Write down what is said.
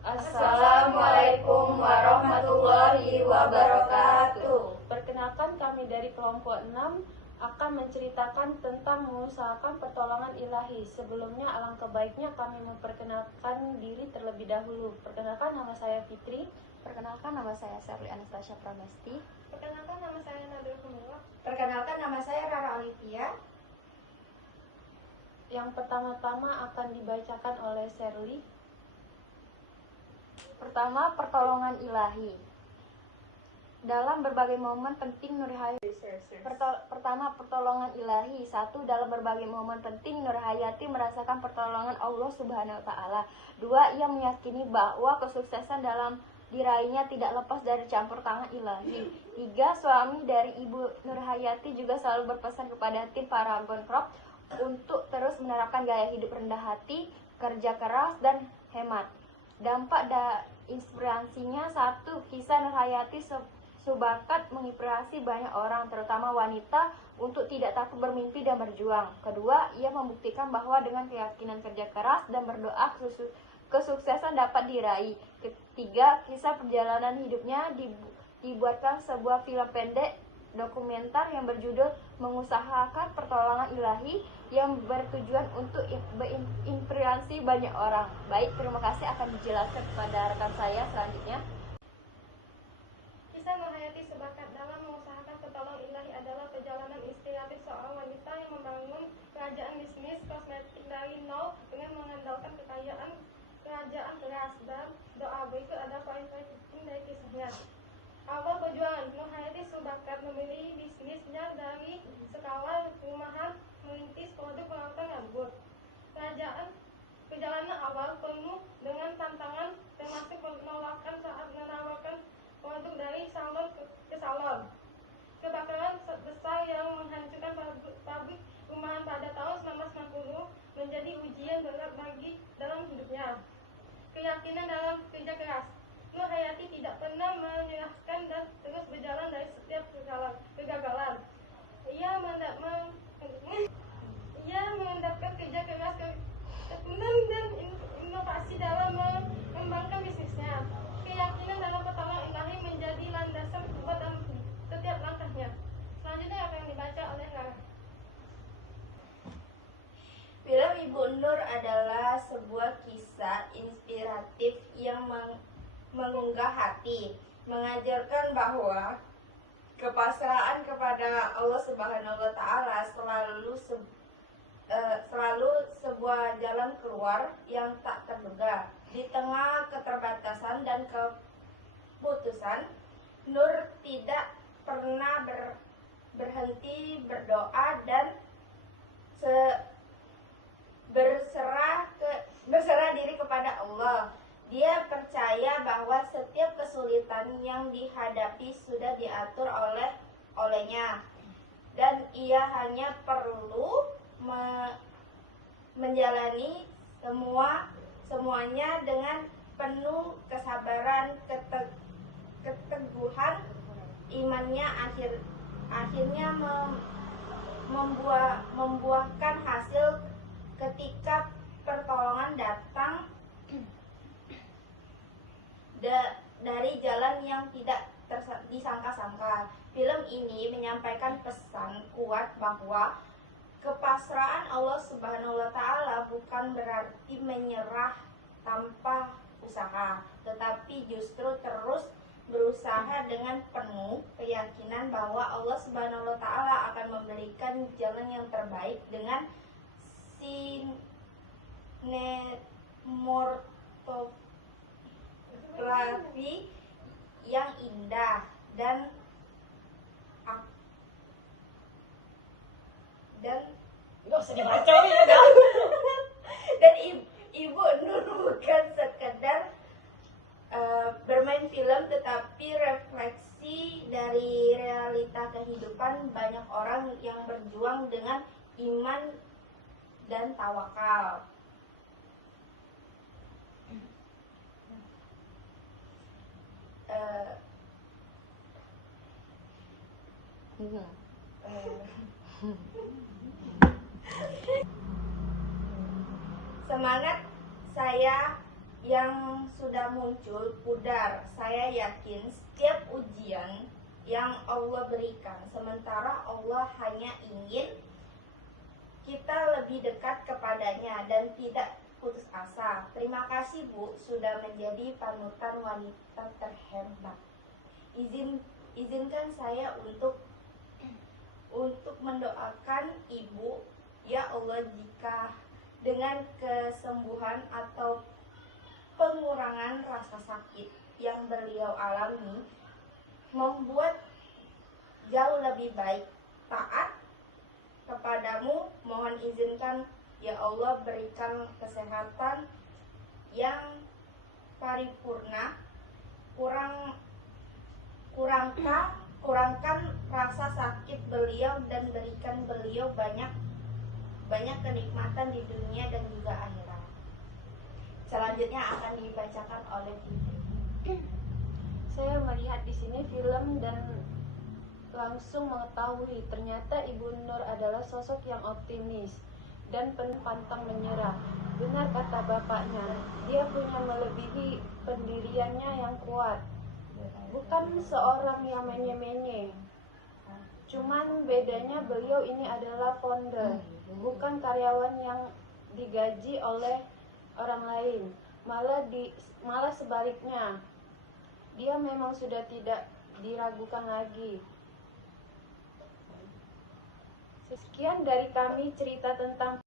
Assalamualaikum warahmatullahi wabarakatuh. Perkenalkan, kami dari kelompok 6 akan menceritakan tentang mengusahakan pertolongan ilahi. Sebelumnya, alangkah baiknya kami memperkenalkan diri terlebih dahulu. Perkenalkan, nama saya Fitri. Perkenalkan, nama saya Sherly Anastasia Pramesti. Perkenalkan, nama saya Nabil Kumula. Perkenalkan, nama saya Rara Olivia. Yang pertama-tama akan dibacakan oleh Sherly. Pertama, pertolongan ilahi. Dalam berbagai momen penting Pertama, pertolongan ilahi. 1. Dalam berbagai momen penting Nurhayati merasakan pertolongan Allah Subhanahu wa taala. 2. Ia meyakini bahwa kesuksesan dalam diraihnya tidak lepas dari campur tangan ilahi. 3. Suami dari Ibu Nurhayati juga selalu berpesan kepada tim para Bonkrop untuk terus menerapkan gaya hidup rendah hati, kerja keras, dan hemat. Dampak dan inspirasinya: 1. Kisah Nurhayati sebakat menginspirasi banyak orang, terutama wanita, untuk tidak takut bermimpi dan berjuang. Kedua, ia membuktikan bahwa dengan keyakinan, kerja keras, dan berdoa, kesuksesan dapat diraih. Ketiga, kisah perjalanan hidupnya dibuatkan sebuah film pendek dokumenter yang berjudul Mengusahakan Pertolongan Ilahi, yang bertujuan untuk menginspirasi banyak orang. Baik, terima kasih, akan dijelaskan kepada rekan saya selanjutnya. Kisah Nurhayati sebakat dalam mengusahakan pertolongan ilahi adalah perjalanan inspiratif seorang wanita yang membangun kerajaan bisnis kosmetik dari nol dengan mengandalkan kekayaan kerajaan keras, dan doa. Berikut ada poin-poin penting dari kisahnya. Awal perjuangan: Nurhayati sebakat memilih bisnisnya dari skala rumahan merintis produk peralatan rambut. Perjalanan awal penuh dengan tantangan, termasuk penolakan saat menawarkan produk dari salon ke salon. Kebakaran besar yang menghancurkan pabrik rumahan pada tahun 1960 menjadi ujian berat bagi dalam hidupnya. Keyakinan dalam kerja keras: Nurhayati tidak pernah menyerahkan dan terus berjalan dari setiap kegagalan. Ia mendapatkan kerja keras, ketekunan, dan inovasi dalam mengembangkan bisnisnya. Keyakinan dalam pertolongan ilahi menjadi landasan kuat dalam setiap langkahnya. Selanjutnya akan dibaca oleh Rara. Film Ibu Nur adalah sebuah kisah inspiratif yang mengunggah hati, mengajarkan bahwa kepasrahan kepada Allah Subhanahu wa taala selalu sebuah jalan keluar yang tak terduga. Di tengah keterbatasan dan keputusan, Nur tidak pernah berhenti berdoa dan berserah diri kepada Allah. Dia percaya bahwa setiap kesulitan yang dihadapi sudah diatur olehnya, dan ia hanya perlu menjalani semuanya dengan penuh kesabaran, keteguhan imannya akhirnya membuahkan hasil ketika pertolongan datang dari jalan yang tidak disangka-sangka. Film ini menyampaikan pesan kuat bahwa kepasrahan Allah Subhanahu wa taala bukan berarti menyerah tanpa usaha, tetapi justru terus berusaha dengan penuh keyakinan bahwa Allah Subhanahu wa taala akan memberikan jalan yang terbaik dengan sinematografi yang indah dan Nggak usah dibaca ya. dan Ibu Nur bukan sekedar bermain film, tetapi refleksi dari realita kehidupan banyak orang yang berjuang dengan iman dan tawakal. Semangat saya yang sudah muncul pudar. Saya yakin setiap ujian yang Allah berikan, sementara Allah hanya ingin kita lebih dekat kepadanya dan tidak putus asa. Terima kasih Bu, sudah menjadi panutan wanita terhebat. Izinkan saya untuk mendoakan Ibu, ya Allah, jika dengan kesembuhan atau pengurangan rasa sakit yang beliau alami membuat jauh lebih baik taat kepadamu, mohon izinkan ya Allah berikan kesehatan yang paripurna, kurangkan rasa sakit beliau dan berikan beliau banyak kenikmatan di dunia dan juga akhirat. Selanjutnya akan dibacakan oleh Fitri. Saya melihat di sini film dan langsung mengetahui ternyata Ibu Nur adalah sosok yang optimis dan penuh pantang menyerah. Benar kata bapaknya, dia punya melebihi pendiriannya yang kuat. Bukan seorang yang menye-menye. Cuman bedanya beliau ini adalah founder, bukan karyawan yang digaji oleh orang lain. Malah sebaliknya, dia memang sudah tidak diragukan lagi. Sekian dari kami cerita tentang